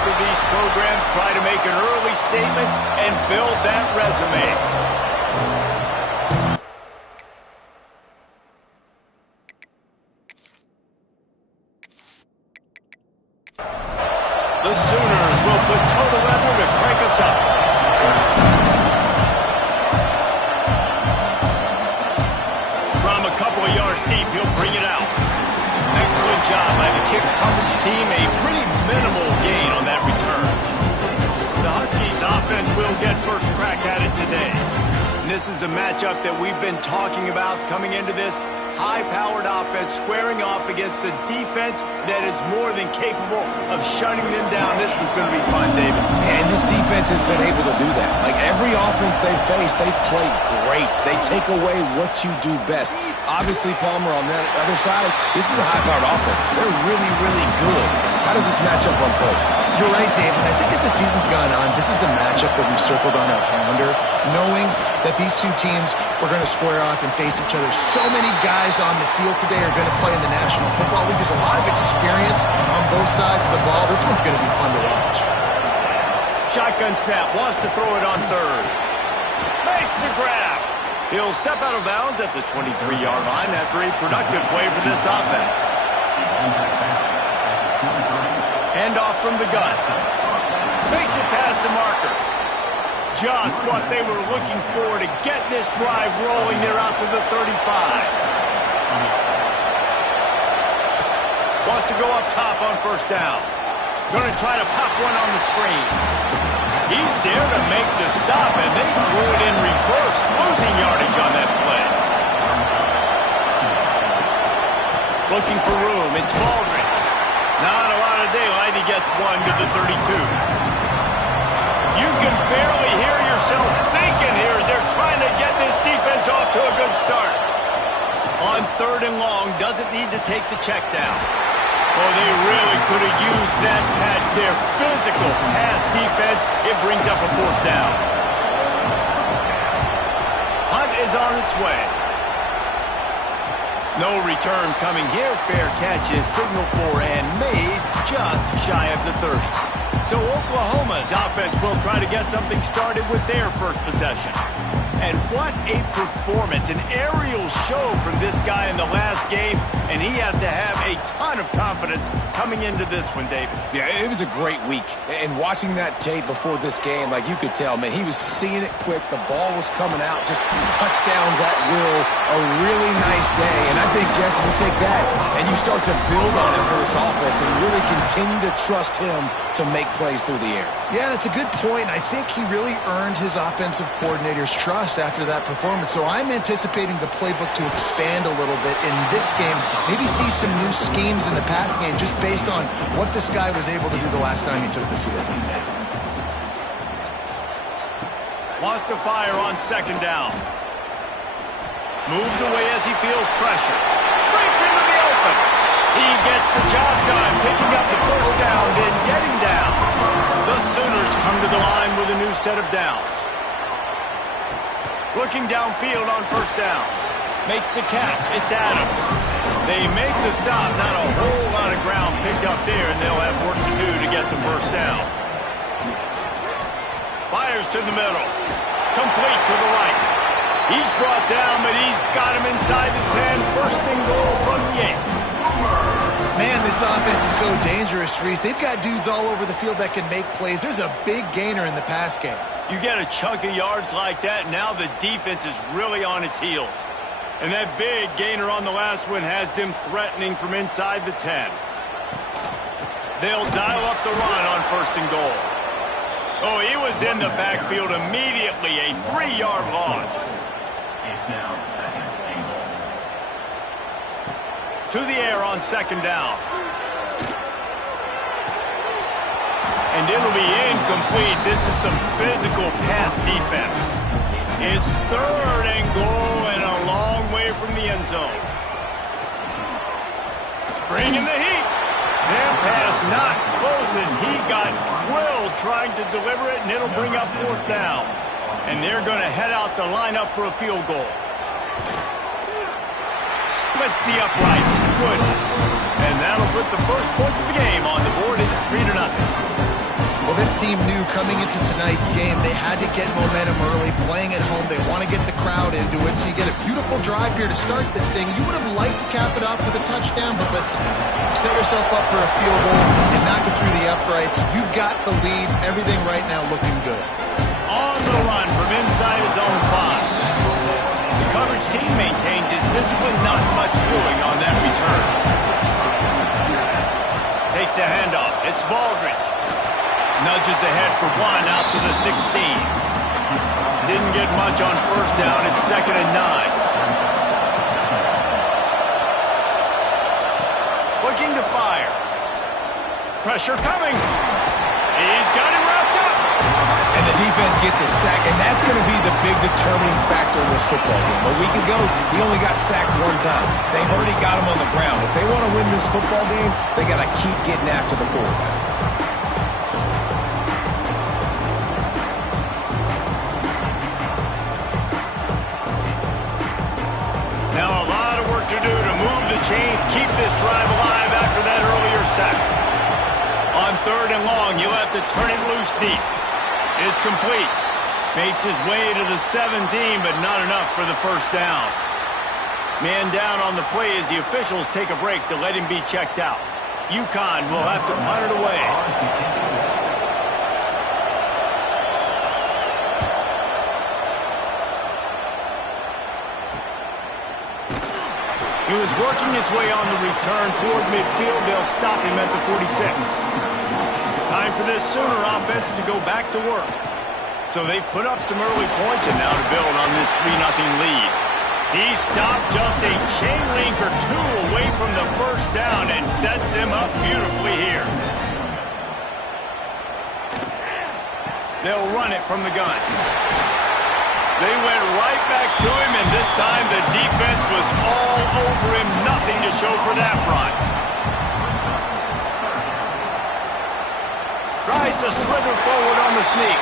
both of these programs try to make an early statement and build that resume. The Sooners will put total effort to crank us up. From a couple of yards deep, he'll bring it out. Excellent job by the kick coverage team. A pretty minimal gain on that return. The Huskies offense will get first crack at it today. And this is a matchup that we've been talking about coming into this. High-powered offense squaring off against a defense that is more than capable of shutting them down. This one's going to be fun, David. And this defense has been able to do that. Like every offense they face, they play great. They take away what you do best. Obviously, Palmer, on that other side, this is a high-powered offense. They're really, really good. How does this matchup unfold? You're right, David. I think as the season's gone on, this is a matchup that we've circled on our calendar, knowing that these two teams are going to square off and face each other. So many guys on the field today are going to play in the National Football League. There's a lot of experience on both sides of the ball. This one's going to be fun to watch. Shotgun snap, wants to throw it on third. Makes the grab. He'll step out of bounds at the 23-yard line after a productive play for this offense. Handoff from the gun. Makes it past the marker. Just what they were looking for to get this drive rolling. They're out to the 35. Wants to go up top on first down. Going to try to pop one on the screen. He's there to make the stop, and they threw it in reverse, losing yardage on that play. Looking for room. It's Baldridge. Not a lot of daylight. He gets one to the 32. You can barely hear yourself thinking here as they're trying to get this defense off to a good start. On third and long, doesn't need to take the check down. Oh, they really could have used that catch. Their physical pass defense, it brings up a fourth down. Hunt is on its way. No return coming here. Fair catch is signaled for and made just shy of the 30. So Oklahoma's offense will try to get something started with their first possession. And what a performance, an aerial show from this guy in the last game, and he has to have a ton of confidence coming into this one, David. Yeah, it was a great week. And watching that tape before this game, like you could tell, man, he was seeing it quick. The ball was coming out, just touchdowns at will. A really nice day. And I think, Jesse, you take that and you start to build on it for this offense and really continue to trust him to make plays through the air. Yeah, that's a good point. I think he really earned his offensive coordinator's trust after that performance. So I'm anticipating the playbook to expand a little bit in this game. Maybe see some new schemes in the passing game just based on what this guy was able to do the last time he took the field. Wants to fire on second down. Moves away as he feels pressure. Breaks into the open. He gets the job done, picking up the first down, then getting down. The Sooners come to the line with a new set of downs. Looking downfield on first down. Makes the catch. It's Adams. They make the stop. Not a whole lot of ground picked up there, and they'll have work to do to get the first down. Fires to the middle. Complete to the right. He's brought down, but he's got him inside the 10. First and goal from the 8. Man, this offense is so dangerous, Reese. They've got dudes all over the field that can make plays. There's a big gainer in the pass game. You get a chunk of yards like that, now the defense is really on its heels. And that big gainer on the last one has them threatening from inside the 10. They'll dial up the run on first and goal. Oh, he was in the backfield immediately, a 3-yard loss. It's now second and goal. To the air on second down. And it'll be incomplete. This is some physical pass defense. It's third and goal and a long way from the end zone. Bringing the heat. Their pass not close as he got drilled trying to deliver it, and it'll bring up fourth down. And they're going to head out to line up for a field goal. Splits the uprights. Good. And that'll put the first points of the game on the board. It's 3-0. Well, this team knew coming into tonight's game they had to get momentum early, playing at home. They want to get the crowd into it, so you get a beautiful drive here to start this thing. You would have liked to cap it off with a touchdown, but listen, set yourself up for a field goal and knock it through the uprights. You've got the lead. Everything right now looking good. On the run from inside his own 5. The coverage team maintains his discipline, not much doing on that return. Takes a handoff. It's Baldridge. Nudges ahead for 1 out to the 16. Didn't get much on first down. It's 2nd and 9. Looking to fire. Pressure coming. He's got it wrapped up. And the defense gets a sack, and that's going to be the big determining factor in this football game. A week ago, he only got sacked 1 time. They've already got him on the ground. If they want to win this football game, they got to keep getting after the quarterback. Now a lot of work to do to move the chains, keep this drive alive after that earlier sack. On 3rd and long, you'll have to turn it loose deep. It's complete. Makes his way to the 17, but not enough for the first down. Man down on the play as the officials take a break to let him be checked out. UConn will have to punt it away. He was working his way on the return toward midfield. They'll stop him at the 46. Time for this Sooner offense to go back to work. So they've put up some early points and now to build on this 3-0 lead. He stopped just a chain link or 2 away from the first down and sets them up beautifully here. They'll run it from the gun. They went right back to him, and this time the defense was all over him. Nothing to show for that run. Tries to slither forward on the sneak.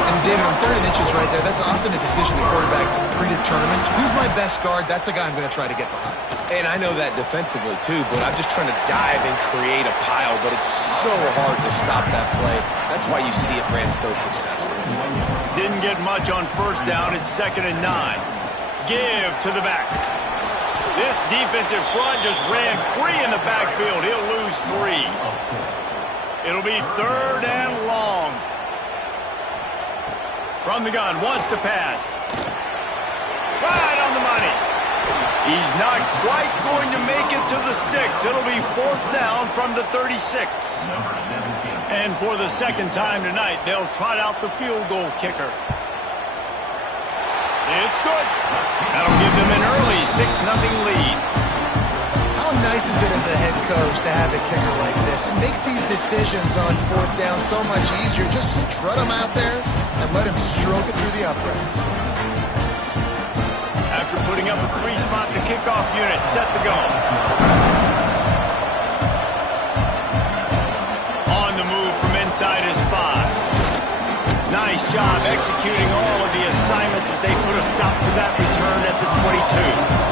And David, on 3rd and inches right there, that's often a decision the quarterback predetermines. Who's my best guard? That's the guy I'm going to try to get behind. And I know that defensively, too, but I'm just trying to dive and create a pile, but it's so hard to stop that play. That's why you see it ran so successful. Didn't get much on first down. It's 2nd and 9. Give to the back. This defensive front just ran free in the backfield. He'll lose 3. It'll be 3rd and long. From the gun, wants to pass. Right on the money. He's not quite going to make it to the sticks. It'll be 4th down from the 36. And for the 2nd time tonight, they'll trot out the field goal kicker. It's good. That'll give them an early 6-0 lead. How nice is it as a head coach to have a kicker like this? It makes these decisions on 4th down so much easier. Just strut him out there and let him stroke it through the uprights. After putting up a 3-spot, the kickoff unit set to go. On the move from inside his 5. Nice job executing all of the assignments as they put a stop to that return at the 22.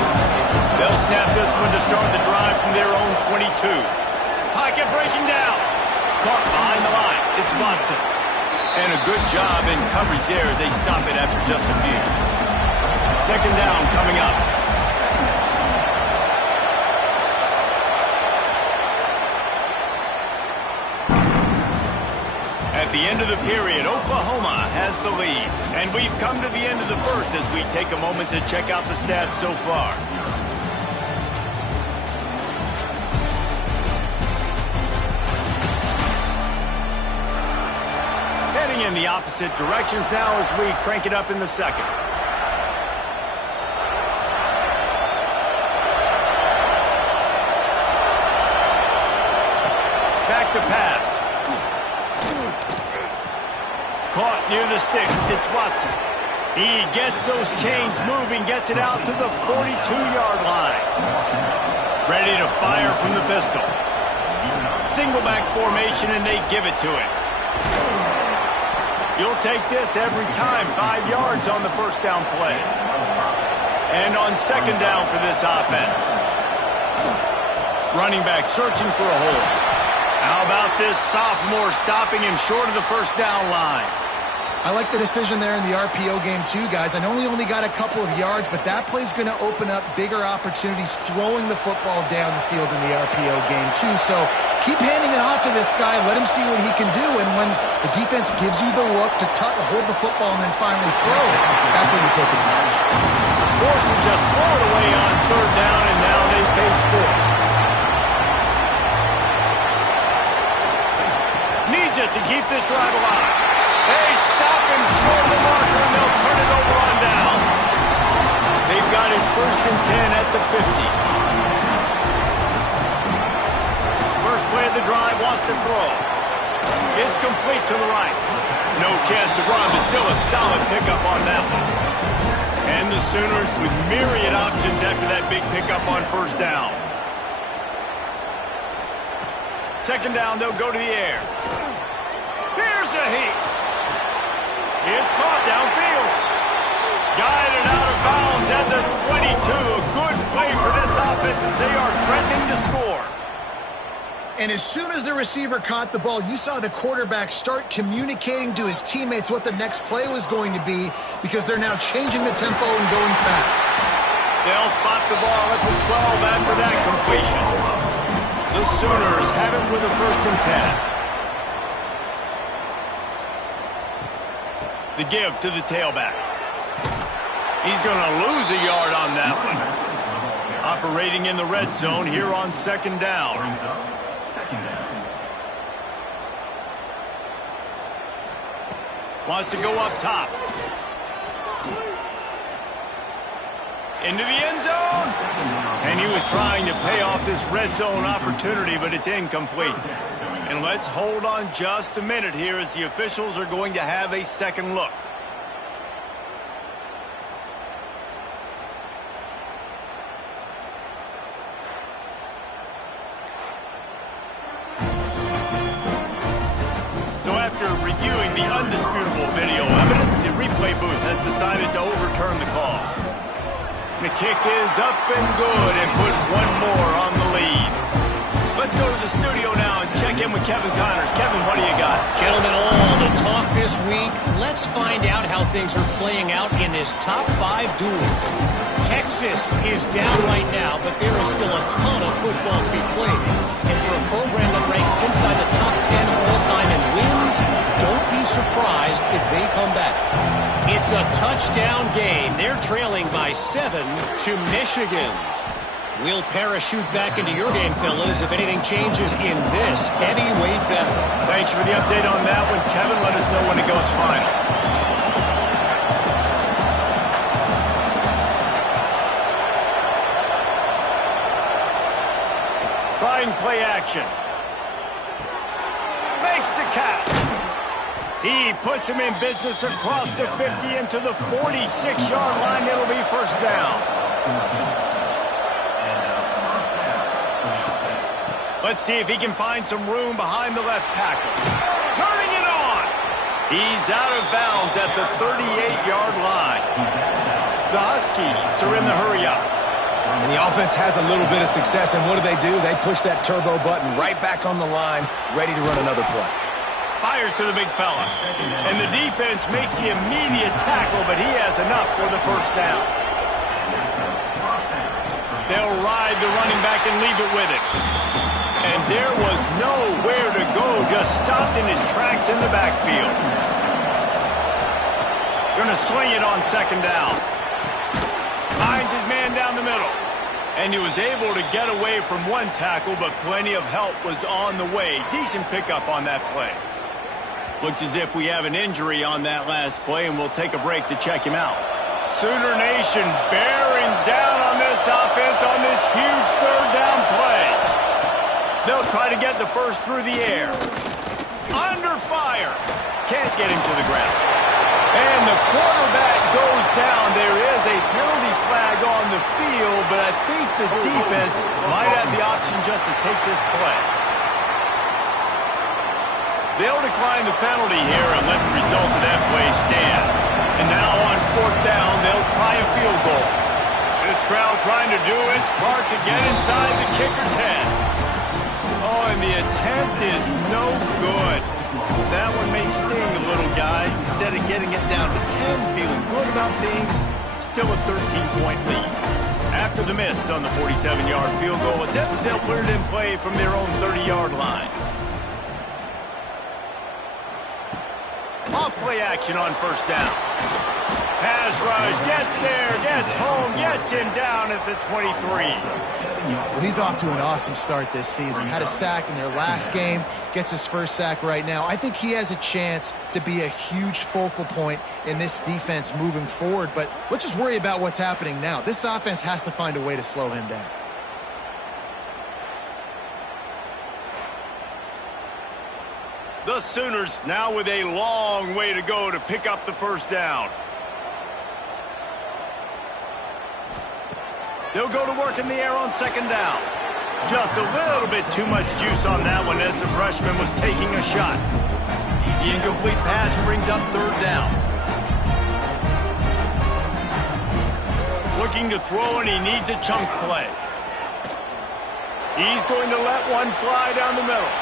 They'll snap this one to start the drive from their own 22. Pocket breaking down. Caught behind the line. It's Watson. And a good job in coverage there as they stop it after just a few. 2nd down coming up. At the end of the period, Oklahoma has the lead. And we've come to the end of the first as we take a moment to check out the stats so far. Heading in the opposite directions now as we crank it up in the 2nd. Back to pass. Caught near the sticks. It's Watson. He gets those chains moving, gets it out to the 42-yard line. Ready to fire from the pistol. Single back formation, and they give it to him. You'll take this every time. 5 yards on the first down play. And on 2nd down for this offense. Running back searching for a hole. How about this sophomore stopping him short of the first down line? I like the decision there in the RPO game too, guys. I know he only got a couple of yards, but that play's going to open up bigger opportunities throwing the football down the field in the RPO game too. So keep handing it off to this guy. Let him see what he can do. And when the defense gives you the look to hold the football and then finally throw it, that's when you take advantage. Forced to just throw it away on third down, and now they face fourth. Needs it to keep this drive alive. They stop him short of the marker, and they'll turn it over on downs. They've got it 1st and 10 at the 50. First play of the drive, wants to throw. It's complete to the right. No chance to run, but still a solid pickup on that one. And the Sooners with myriad options after that big pickup on first down. Second down, they'll go to the air. Here's a heat. It's caught downfield. Guided out of bounds at the 22. A good play for this offense as they are threatening to score. And as soon as the receiver caught the ball, you saw the quarterback start communicating to his teammates what the next play was going to be because they're now changing the tempo and going fast. They'll spot the ball at the 12 after that completion. The Sooners have it with a 1st and 10. The give to the tailback. He's going to lose a yard on that one. Operating in the red zone here on second down. Wants to go up top. Into the end zone. And he was trying to pay off this red zone opportunity, but it's incomplete. And let's hold on just a minute here as the officials are going to have a second look. So after reviewing the undisputable video evidence, the replay booth has decided to overturn the call. The kick is up and good and puts one more on the lead. Let's go to the studio now and check in with Kevin Connors. Kevin, what do you got? Gentlemen, all the talk this week. Let's find out how things are playing out in this top 5 duel. Texas is down right now, but there is still a ton of football to be played. And for a program that ranks inside the top 10 all time in wins, don't be surprised if they come back. It's a touchdown game. They're trailing by 7 to Michigan. We'll parachute back into your game, fellas, if anything changes in this heavyweight battle. Thanks for the update on that one, Kevin. Let us know when it goes final. Trying play action. Makes the catch. He puts him in business across the 50 into the 46-yard line. It'll be first down. Let's see if he can find some room behind the left tackle. Turning it on. He's out of bounds at the 38-yard line. The Huskies are in the hurry up. And the offense has a little bit of success, and what do? They push that turbo button right back on the line, ready to run another play. Fires to the big fella. And the defense makes the immediate tackle, but he has enough for the first down. They'll ride the running back and leave it with him. And there was nowhere to go, just stopped in his tracks in the backfield. Going to swing it on second down. Finds his man down the middle. And he was able to get away from one tackle, but plenty of help was on the way. Decent pickup on that play. Looks as if we have an injury on that last play, and we'll take a break to check him out. Sooner Nation bearing down on this offense on this huge third down play. They'll try to get the first through the air. Under fire. Can't get him to the ground. And the quarterback goes down. There is a penalty flag on the field, but I think the defense might have the option just to take this play. They'll decline the penalty here and let the result of that play stand. And now on fourth down, they'll try a field goal. This crowd trying to do its part to get inside the kicker's head. Oh, and the attempt is no good. That one may sting a little, guys. Instead of getting it down to 10, feeling good about things, still a 13-point lead. After the miss on the 47-yard field goal attempt, they'll put it in play from their own 30-yard line. Off play action on first down. Pass rush, gets there, gets home, gets him down at the 23. Well, he's off to an awesome start this season. Had a sack in their last game, gets his first sack right now. I think he has a chance to be a huge focal point in this defense moving forward, but let's just worry about what's happening now. This offense has to find a way to slow him down. The Sooners now with a long way to go to pick up the first down. They'll go to work in the air on second down. Just a little bit too much juice on that one as the freshman was taking a shot. The incomplete pass brings up third down. Looking to throw, and he needs a chunk play. He's going to let one fly down the middle.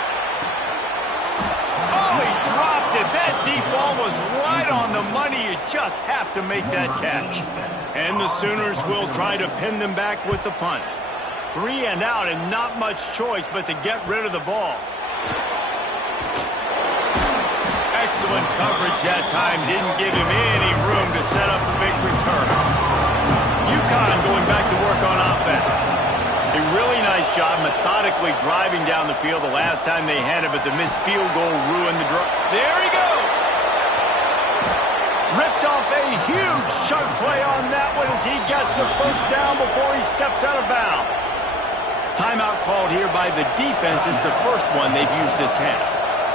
Oh, he dropped it. That deep ball was right on the money. You just have to make that catch. And the Sooners will try to pin them back with the punt. 3 and out, and not much choice but to get rid of the ball. Excellent coverage that time. Didn't give him any room to set up a big return. UConn going back to work on offense. A really nice job methodically driving down the field the last time they had it, but the missed field goal ruined the drive. There he goes! Ripped off a huge chunk play on that one as he gets the first down before he steps out of bounds. Timeout called here by the defense. It's the first one they've used this half.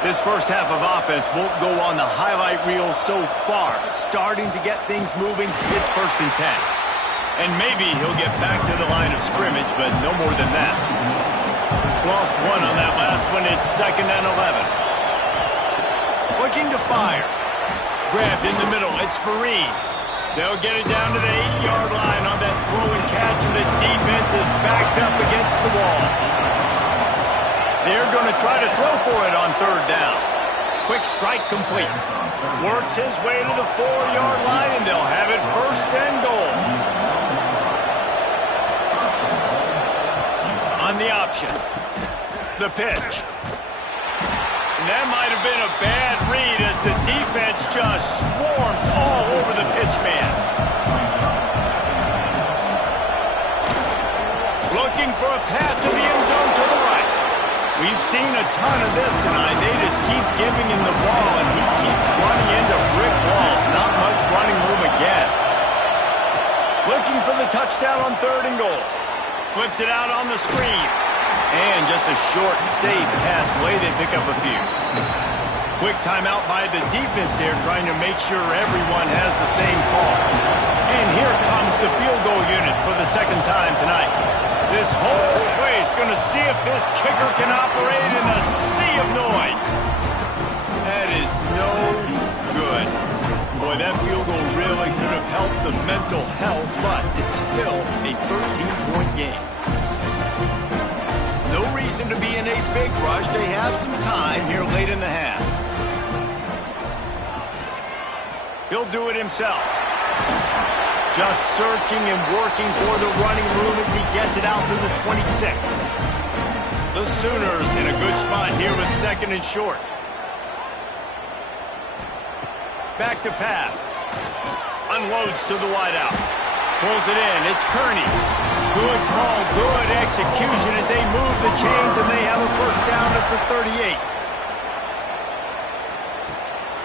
This first half of offense won't go on the highlight reel so far. Starting to get things moving. It's 1st and 10. And maybe he'll get back to the line of scrimmage, but no more than that. Lost one on that last one. It's 2nd and 11. Looking to fire. Grabbed in the middle. It's Fareed. They'll get it down to the 8-yard line on that throw and catch, and the defense is backed up against the wall. They're going to try to throw for it on third down. Quick strike complete. Works his way to the 4-yard line, and they'll have it 1st and goal. On the option. The pitch. And that might have been a bad read as the defense just swarms all over the pitch man. Looking for a path to the end zone to the right. We've seen a ton of this tonight. They just keep giving him the ball, and he keeps running into brick walls. Not much running room again. Looking for the touchdown on 3rd and goal. Flips it out on the screen. And just a short, safe pass play. They pick up a few. Quick timeout by the defense there, trying to make sure everyone has the same call. And here comes the field goal unit for the 2nd time tonight. This whole place going to see if this kicker can operate in a sea of noise. That is no good. Boy, that field goal really could have helped the mental health, but it's still a 13-point game. No reason to be in a big rush. They have some time here late in the half. He'll do it himself. Just searching and working for the running room as he gets it out to the 26. The Sooners in a good spot here with 2nd and short. Back to pass. Unloads to the wideout. Pulls it in. It's Kearney. Good call, good execution as they move the chains, and they have a first down at the 38.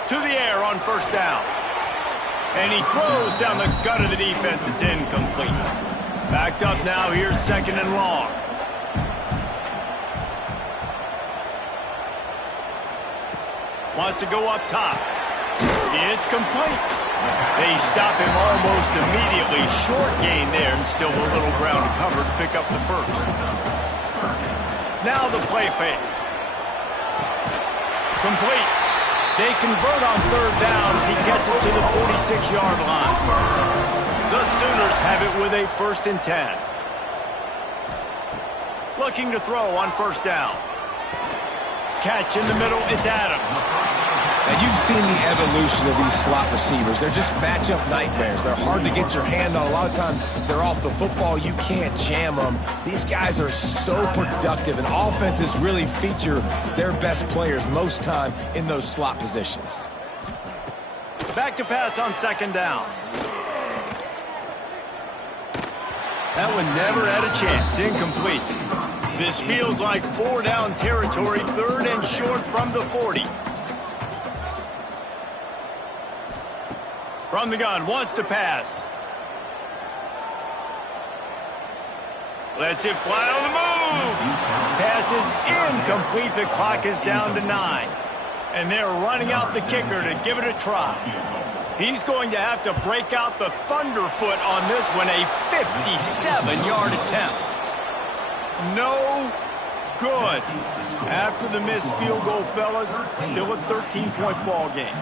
To the air on first down. And he throws down the gut of the defense. It's incomplete. Backed up now. Here's 2nd and long. Wants to go up top. It's complete. They stop him almost immediately. Short gain there, and still a little ground to cover to pick up the first. Now the play fake. Complete. They convert on 3rd down as he gets it to the 46-yard line. The Sooners have it with a 1st and 10. Looking to throw on first down. Catch in the middle, it's Adams. Now, you've seen the evolution of these slot receivers. They're just matchup nightmares. They're hard to get your hand on. A lot of times, they're off the football. You can't jam them. These guys are so productive, and offenses really feature their best players most time in those slot positions. Back to pass on second down. That one never had a chance. Incomplete. This feels like 4-down territory, third and short from the 40. From the gun, wants to pass. Lets it fly on the move. Pass is incomplete. The clock is down to 9. And they're running out the kicker to give it a try. He's going to have to break out the thunderfoot on this one, a 57-yard attempt. No good. After the missed field goal, fellas, still a 13-point ball game.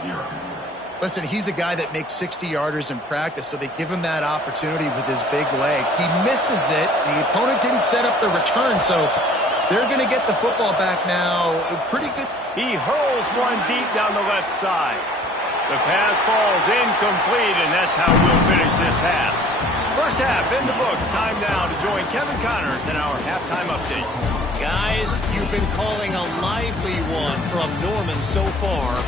Listen, he's a guy that makes 60-yarders in practice, so they give him that opportunity with his big leg. He misses it. The opponent didn't set up the return, so they're going to get the football back now. Pretty good. He hurls one deep down the left side. The pass falls incomplete, and that's how we'll finish this half. First half in the books. Time now to join Kevin Connors in our halftime update. Guys, you've been calling a lively one from Norman so far.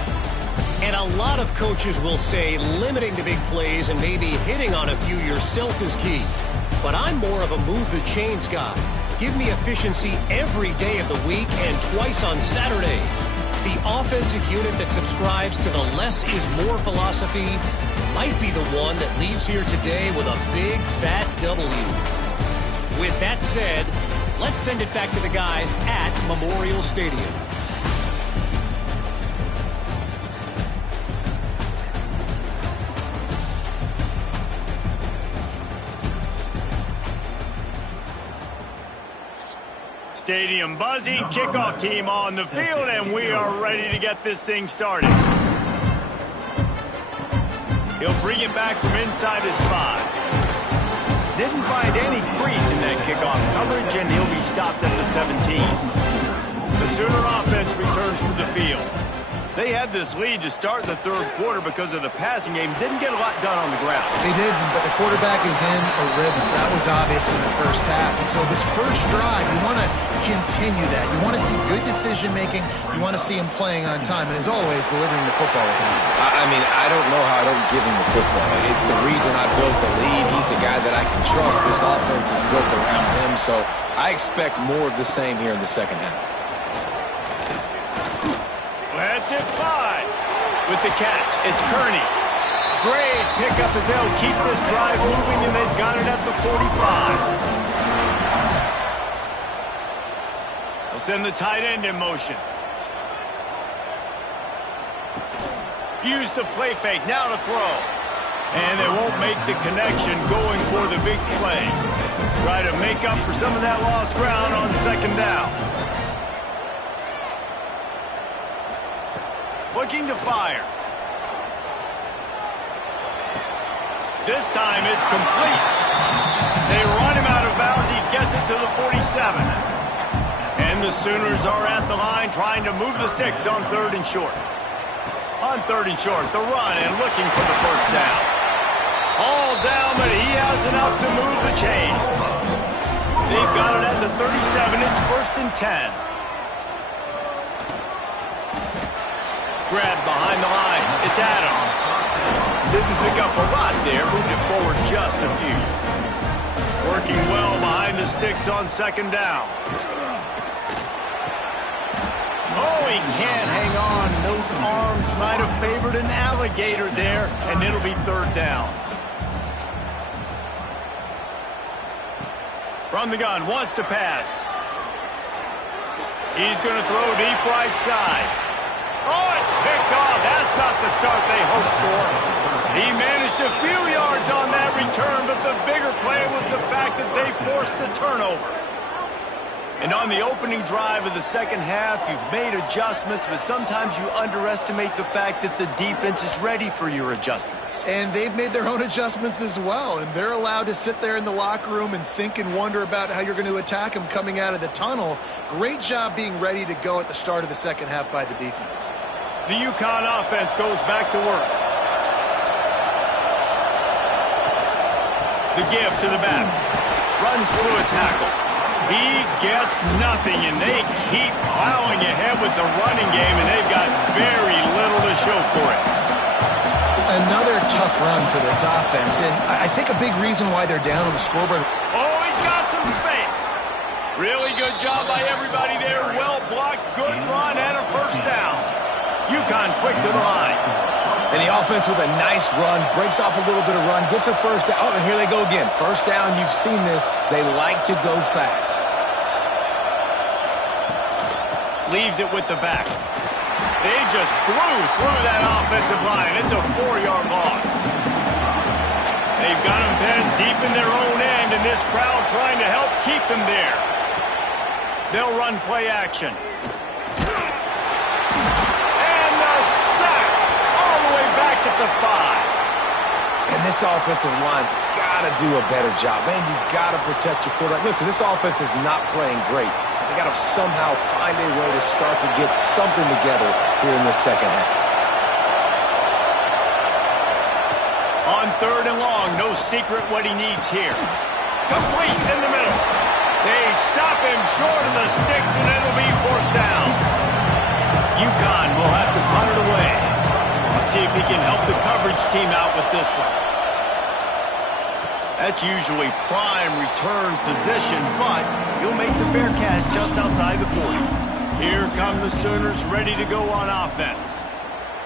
And a lot of coaches will say limiting the big plays and maybe hitting on a few yourself is key. But I'm more of a move the chains guy. Give me efficiency every day of the week and twice on Saturday. The offensive unit that subscribes to the less is more philosophy might be the one that leaves here today with a big fat W. With that said, let's send it back to the guys at Memorial Stadium. Stadium buzzing, kickoff team on the field, and we are ready to get this thing started. He'll bring it back from inside his 5. Didn't find any crease in that kickoff coverage, and he'll be stopped at the 17. The Sooner offense returns to the field. They had this lead to start the third quarter because of the passing game. Didn't get a lot done on the ground. They did, but the quarterback is in a rhythm. That was obvious in the first half. And so this first drive, you want to continue that. You want to see good decision-making. You want to see him playing on time. And as always, delivering the football. I mean, I don't know how I don't give him the football. It's the reason I built the lead. He's the guy that I can trust. This offense is built around him. So I expect more of the same here in the second half. Let's it fly. With the catch, it's Kearney. Great pickup as they'll keep this drive moving, and they've got it at the 45. They'll send the tight end in motion. Use the play fake, now to throw. And they won't make the connection going for the big play. Try to make up for some of that lost ground on second down. Looking to fire. This time it's complete. They run him out of bounds. He gets it to the 47. And the Sooners are at the line trying to move the sticks on third and short. On third and short, the run and looking for the first down. All down, but he has enough to move the chains. They've got it at the 37. It's first and 10. Grab behind the line. It's Adams. Didn't pick up a lot there. Moved it forward just a few. Working well behind the sticks on second down. Oh, he can't hang on. Those arms might have favored an alligator there, and it'll be third down. From the gun, wants to pass. He's going to throw deep right side. Oh, it's picked off. That's not the start they hoped for. He managed a few yards on that return, but the bigger play was the fact that they forced the turnover. And on the opening drive of the second half, you've made adjustments, but sometimes you underestimate the fact that the defense is ready for your adjustments. And they've made their own adjustments as well, and they're allowed to sit there in the locker room and think and wonder about how you're going to attack them coming out of the tunnel. Great job being ready to go at the start of the second half by the defense. The UConn offense goes back to work. The give to the back. Runs through a tackle. He gets nothing, and they keep plowing ahead with the running game, and they've got very little to show for it. Another tough run for this offense, and I think a big reason why they're down on the scoreboard. Oh, he's got some space. Really good job by everybody there. Well blocked, good run, and a first down. UConn quick to the line. And the offense with a nice run, breaks off a little bit of run, gets a first down. Oh, and here they go again. First down, you've seen this. They like to go fast. Leaves it with the back. They just blew through that offensive line. It's a 4-yard loss. They've got them pinned deep in their own end, and this crowd trying to help keep them there. They'll run play action. Back at the 5. And this offensive line's got to do a better job. Man, you got to protect your quarterback. Listen, this offense is not playing great. They got to somehow find a way to start to get something together here in the second half. On 3rd and long, no secret what he needs here. Complete in the middle. They stop him short of the sticks, and it'll be 4th down. UConn will have to punt it away. Let's see if he can help the coverage team out with this one. That's usually prime return position, but he'll make the fair catch just outside the 40. Here come the Sooners ready to go on offense.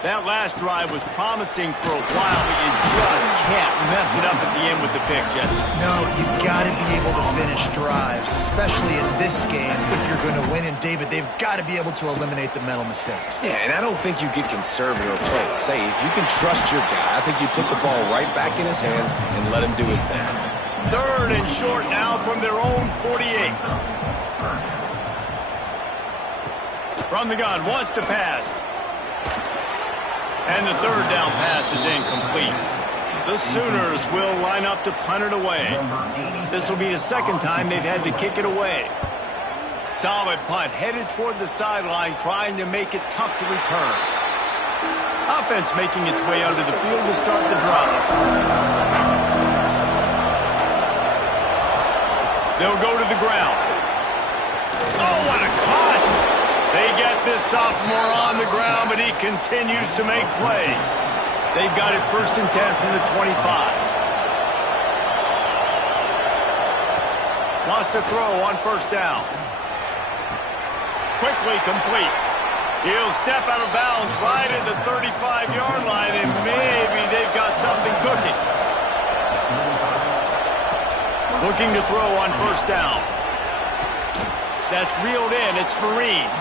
That last drive was promising for a while, but you just can't mess it up at the end with the pick, Jesse. No, you've got to be able to finish drives, especially in this game if you're going to win. And, David, they've got to be able to eliminate the mental mistakes. Yeah, and I don't think you get conservative or play it safe. You can trust your guy. I think you put the ball right back in his hands and let him do his thing. 3rd and short now from their own 48. From the gun, wants to pass. And the 3rd down pass is incomplete. The Sooners will line up to punt it away. This will be the 2nd time they've had to kick it away. Solid punt, headed toward the sideline, trying to make it tough to return. Offense making its way onto the field to start the drive. They'll go to the ground. Oh, what a cut! They get this sophomore on the ground, but he continues to make plays. They've got it 1st and 10 from the 25. Wants to throw on 1st down. Quickly complete. He'll step out of bounds right at the 35-yard line, and maybe they've got something cooking. Looking to throw on 1st down. That's reeled in. It's Vereen.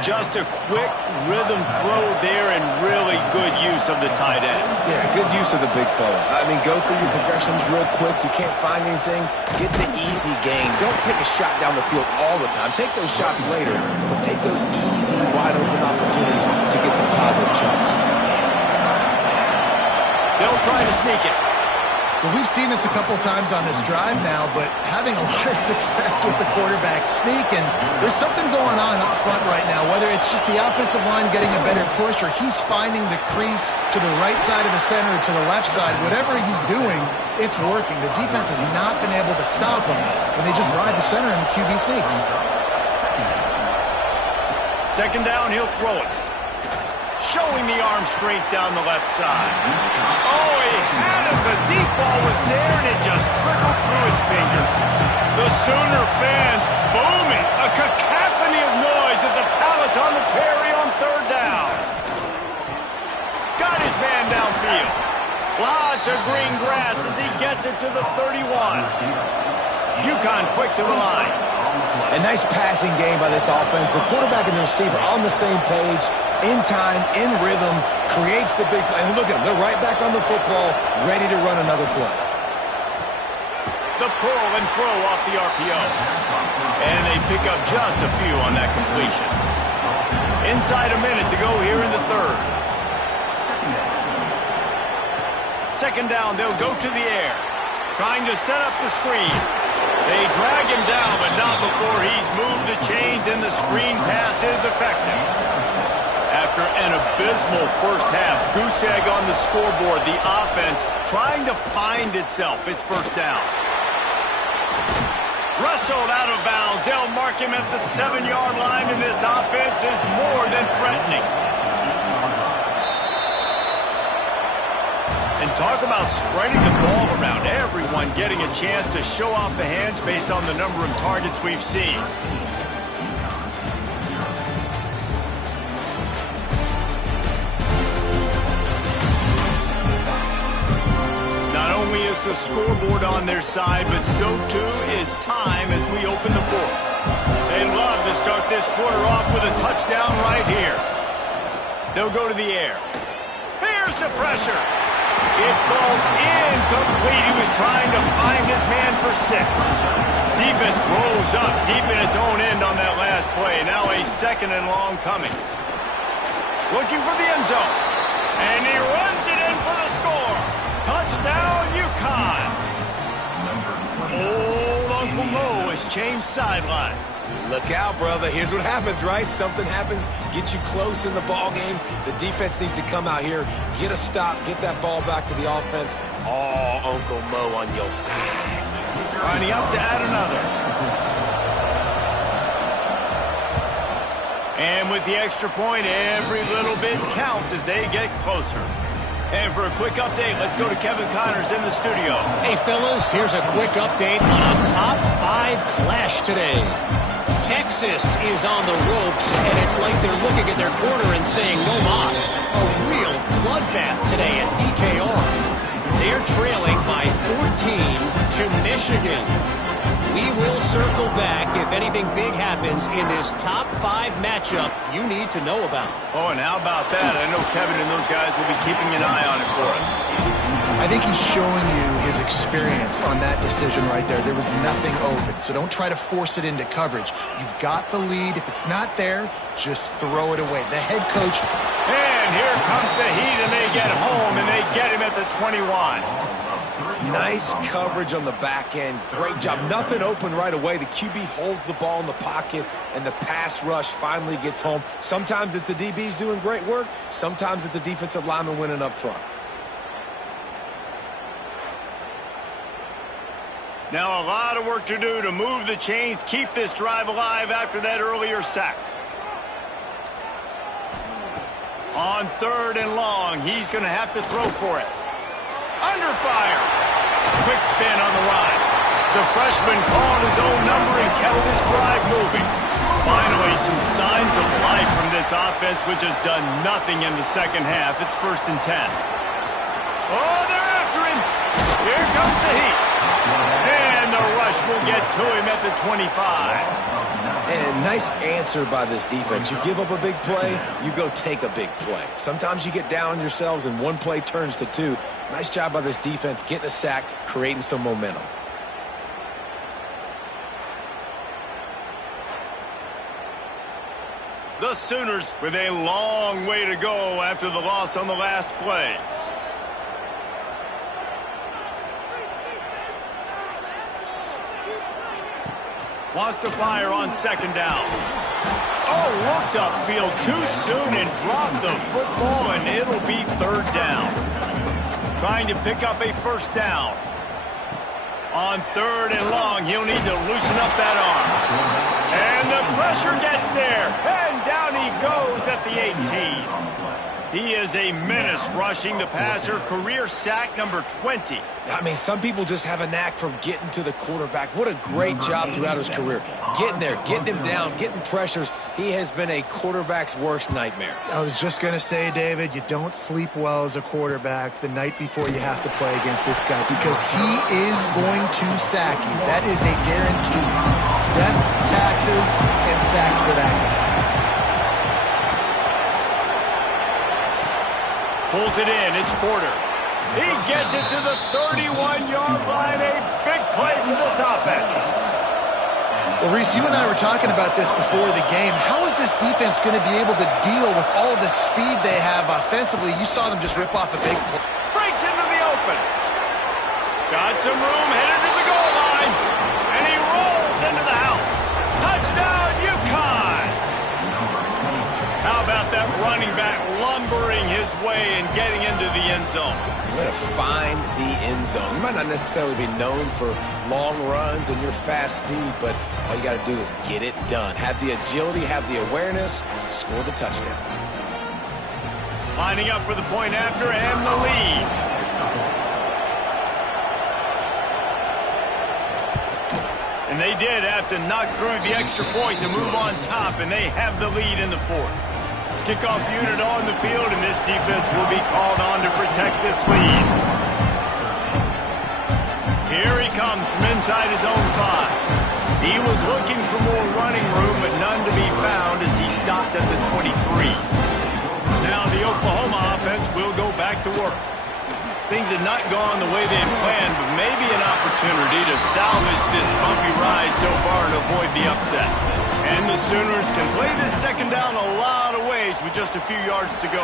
Just a quick rhythm throw there and really good use of the tight end. Yeah, good use of the big fella. I mean, go through your progressions real quick. You can't find anything. Get the easy gain. Don't take a shot down the field all the time. Take those shots later, but take those easy, wide-open opportunities to get some positive chunks. They'll try to sneak it. Well, we've seen this a couple times on this drive now, but having a lot of success with the quarterback sneak, and there's something going on up front right now, whether it's just the offensive line getting a better push or he's finding the crease to the right side of the center or to the left side. Whatever he's doing, it's working. The defense has not been able to stop him when they just ride the center and the QB sneaks. 2nd down, he'll throw it. Showing the arm strength down the left side. Oh, he had it. The deep ball was there, and it just trickled through his fingers. The Sooner fans booming. A cacophony of noise at the Palace on the Prairie on 3rd down. Got his man downfield. Lots of green grass as he gets it to the 31. UConn quick to the line. A nice passing game by this offense. The quarterback and the receiver on the same page, in time, in rhythm, creates the big play. And look at them. They're right back on the football, ready to run another play. The pull and throw off the RPO. And they pick up just a few on that completion. Inside a minute to go here in the third. Second down, they'll go to the air. Trying to set up the screen. They drag him down, but not before he's moved the chains, and the screen pass is effective. After an abysmal first half, goose egg on the scoreboard, the offense trying to find itself. It's first down. Wrestled out of bounds. They'll mark him at the 7-yard line, and this offense is more than threatening. And talk about spreading the ball around. Everyone getting a chance to show off the hands based on the number of targets we've seen. Not only is the scoreboard on their side, but so too is time as we open the fourth. They love to start this quarter off with a touchdown right here. They'll go to the air. Here's the pressure. It falls incomplete. He was trying to find his man for 6. Defense rolls up deep in its own end on that last play. Now a 2nd and long coming. Looking for the end zone. And he runs it in for the score. Touchdown, UConn. Old Uncle Mo has changed sidelines. Look out, brother. Here's what happens, right? Something happens, get you close in the ball game. The defense needs to come out here, get a stop, get that ball back to the offense. Oh, Uncle Mo on your side. Running up to add another. And with the extra point, every little bit counts as they get closer. And for a quick update, let's go to Kevin Connors in the studio. Hey, fellas, here's a quick update on a top 5 clash today. Texas is on the ropes, and it's like they're looking at their corner and saying, no mas. A real bloodbath today at DKR. They're trailing by 14 to Michigan. We will circle back if anything big happens in this top 5 matchup you need to know about. Oh, and how about that? I know Kevin and those guys will be keeping an eye on it for us. I think he's showing you his experience on that decision right there. There was nothing open, so don't try to force it into coverage. You've got the lead. If it's not there, just throw it away. The head coach. And here comes the heat, and they get home, and they get him at the 21. Nice coverage on the back end. Great job. Nothing open right away. The QB holds the ball in the pocket, and the pass rush finally gets home. Sometimes it's the DBs doing great work. Sometimes it's the defensive lineman winning up front. Now a lot of work to do to move the chains, keep this drive alive after that earlier sack. On 3rd and long, he's going to have to throw for it. Under fire. Quick spin on the run. The freshman called his own number and kept this drive moving. Finally, some signs of life from this offense, which has done nothing in the second half. It's 1st and 10. Oh, they're after him. Here comes the heat. And the rush will get to him at the 25. And nice answer by this defense. You give up a big play, you go take a big play. Sometimes you get down on yourselves and one play turns to 2. Nice job by this defense getting a sack, creating some momentum. The Sooners with a long way to go after the loss on the last play. Wants to fire on 2nd down. Oh, looked upfield too soon and dropped the football, and it'll be 3rd down. Trying to pick up a 1st down. On 3rd and long, he'll need to loosen up that arm. And the pressure gets there, and down he goes at the 18. He is a menace rushing the passer, career sack number 20. I mean, some people just have a knack for getting to the quarterback. What a great job throughout his career. Getting there, getting him down, getting pressures. He has been a quarterback's worst nightmare. I was just going to say, David, you don't sleep well as a quarterback the night before you have to play against this guy because he is going to sack you. That is a guarantee. Death, taxes, and sacks for that guy. Pulls it in. It's Porter. He gets it to the 31-yard line. A big play for this offense. Well, Reese, you and I were talking about this before the game. How is this defense going to be able to deal with all the speed they have offensively? You saw them just rip off a big play. Breaks into the open. Got some room, headed to the goal line. And he rolls into the house. Touchdown, UConn! How about that running back lumbering his way and getting into the end zone? Way to find the end zone. You might not necessarily be known for long runs and your fast speed, but all you got to do is get it done. Have the agility, have the awareness, score the touchdown. Lining up for the point after and the lead. And they did have to knock through the extra point to move on top, and they have the lead in the fourth. Kickoff unit on the field, and this defense will be called on to protect this lead. Here he comes from inside his own 5. He was looking for more running room, but none to be found as he stopped at the 23. Now the Oklahoma offense will go back to work. Things have not gone the way they had planned, but maybe an opportunity to salvage this bumpy ride so far and avoid the upset. And the Sooners can play this second down a lot of ways with just a few yards to go.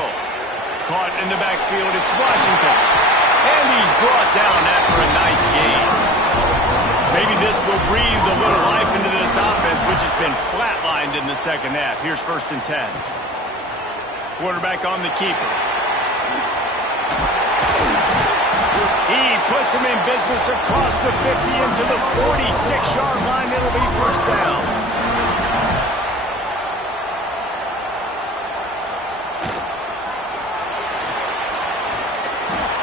Caught in the backfield, it's Washington. And he's brought down after a nice gain. Maybe this will breathe a little life into this offense, which has been flatlined in the second half. Here's 1st and 10. Quarterback on the keeper. He puts him in business across the 50 into the 46-yard line. It'll be 1st down.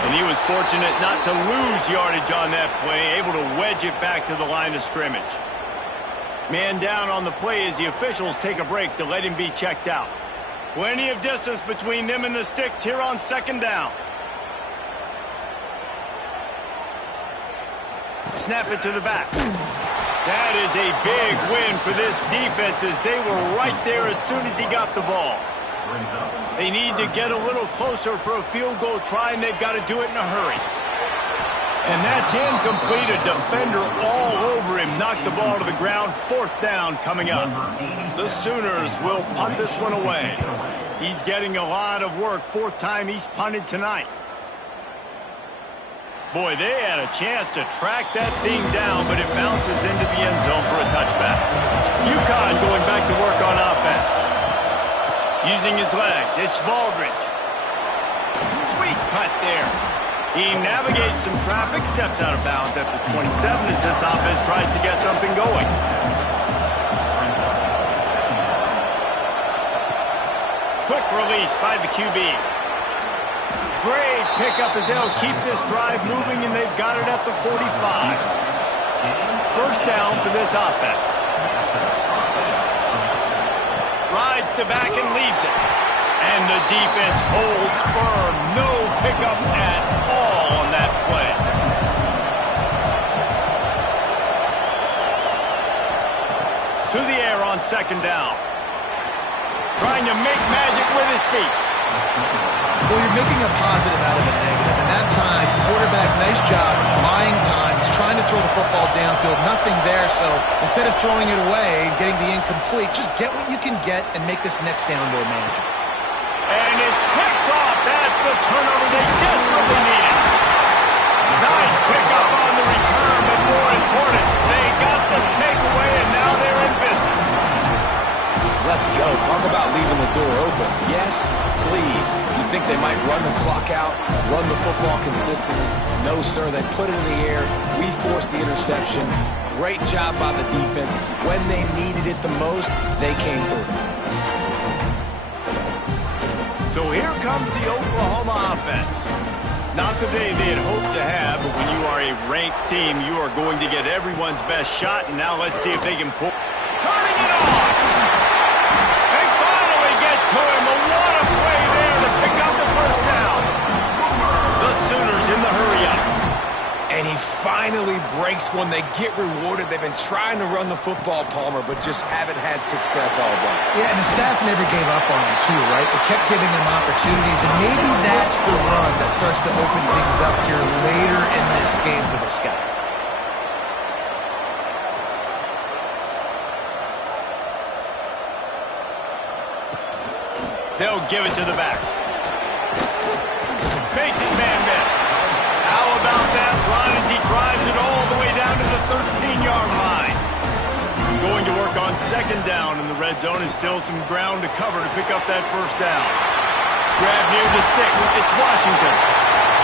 And he was fortunate not to lose yardage on that play, able to wedge it back to the line of scrimmage. Man down on the play as the officials take a break to let him be checked out. Plenty of distance between them and the sticks here on 2nd down. Snap it to the back. That is a big win for this defense as they were right there as soon as he got the ball. They need to get a little closer for a field goal try, and they've got to do it in a hurry. And that's incomplete. A defender all over him. Knocked the ball to the ground. 4th down coming up. The Sooners will punt this one away. He's getting a lot of work. 4th time he's punted tonight. Boy, they had a chance to track that thing down, but it bounces into the end zone for a touchback. UConn going back to work on offense. Using his legs, it's Baldridge. Sweet cut there. He navigates some traffic, steps out of bounds at the 27 as this offense tries to get something going. Quick release by the QB. Great pickup as they'll keep this drive moving, and they've got it at the 45. 1st down for this offense. Rides to back and leaves it. And the defense holds firm. No pickup at all on that play. To the air on 2nd down. Trying to make magic with his feet. Well, you're making a positive out of a negative. And that time, quarterback, nice job buying time. He's trying to throw the football downfield. Nothing there, so instead of throwing it away and getting the incomplete, just get what you can get and make this next down more manageable. And it's picked off. That's the turnover they desperately needed. Nice pickup on the return, but more important, they got the takeaway, and now they're in business. Let's go. Talk about leaving the door open. Yes, please. You think they might run the clock out, run the football consistently? No, sir. They put it in the air. We forced the interception. Great job by the defense. When they needed it the most, they came through. So here comes the Oklahoma offense. Not the day they had hoped to have, but when you are a ranked team, you are going to get everyone's best shot, and now let's see if they can pull. Turning it on! They finally get to him. A lot of play there to pick up the 1st down. The Sooners in the hurry-up. And he finally breaks one. They get rewarded. They've been trying to run the football, Palmer, but just haven't had success all day. Yeah, and the staff never gave up on him, too, right? They kept giving him opportunities, and maybe that's the run that starts to open things up here later in this game for this guy. They'll give it to the back. Makes his man miss. How about that run as he drives it all the way down to the 13-yard line? Going to work on second down in the red zone is still some ground to cover to pick up that first down. Grab near the sticks. It's Washington.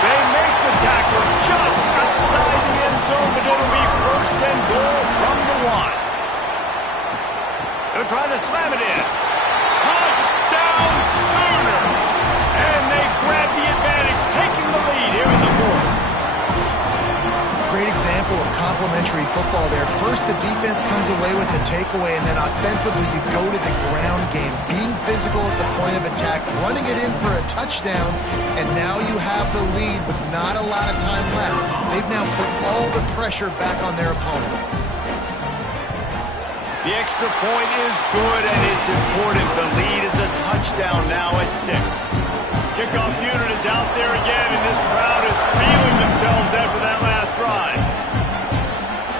They make the tackle just outside the end zone, but it'll be first and goal from the 1. They're trying to slam it in. Touchdown Sooners! And they grab the advantage, taking the lead here in the 4th. Great example of complementary football there. First, the defense comes away with a takeaway, and then offensively, you go to the ground game, being physical at the point of attack, running it in for a touchdown, and now you have the lead with not a lot of time left. They've now put all the pressure back on their opponent. The extra point is good, and it's important. The lead is a touchdown now at 6. Kickoff unit is out there again, and this crowd is feeling themselves after that last drive.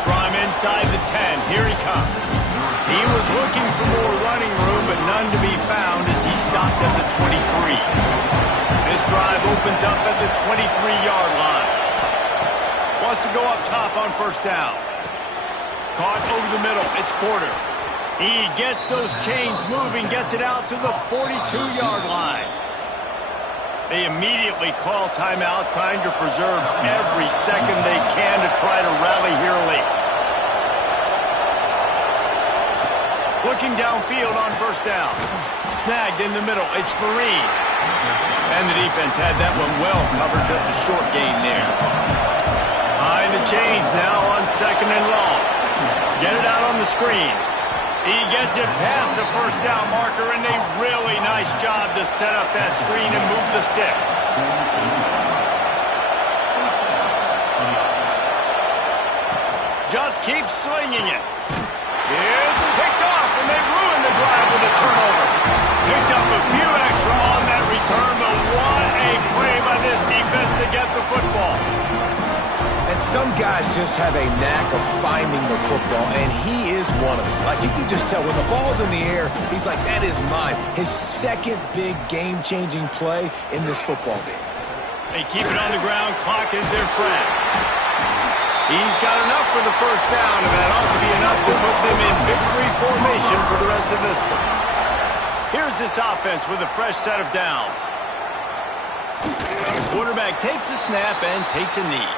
From inside the 10, here he comes. He was looking for more running room, but none to be found as he stopped at the 23. This drive opens up at the 23-yard line. Wants to go up top on first down. Caught over the middle. It's Porter. He gets those chains moving, gets it out to the 42-yard line. They immediately call timeout, trying to preserve every second they can to try to rally here late. Looking downfield on first down. Snagged in the middle. It's Fareed. And the defense had that one well covered, just a short gain there. Behind the chains now on second and long. Get it out on the screen. He gets it past the first down marker, and a really nice job to set up that screen and move the sticks. Just keep slinging it. It's picked off, and they ruin the drive with a turnover. Picked up a few extra on that return, but what a play by this defense to get the football. And some guys just have a knack of finding the football, and he is one of them. Like, you can just tell when the ball's in the air, he's like, that is mine. His second big game-changing play in this football game. They keep it on the ground. Clock is their friend. He's got enough for the first down, and that ought to be enough to put them in victory formation for the rest of this one. Here's this offense with a fresh set of downs. The quarterback takes a snap and takes a knee.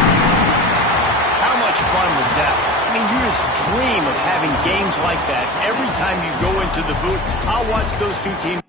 How much fun was that? I mean, you just dream of having games like that every time you go into the booth. I'll watch those two teams.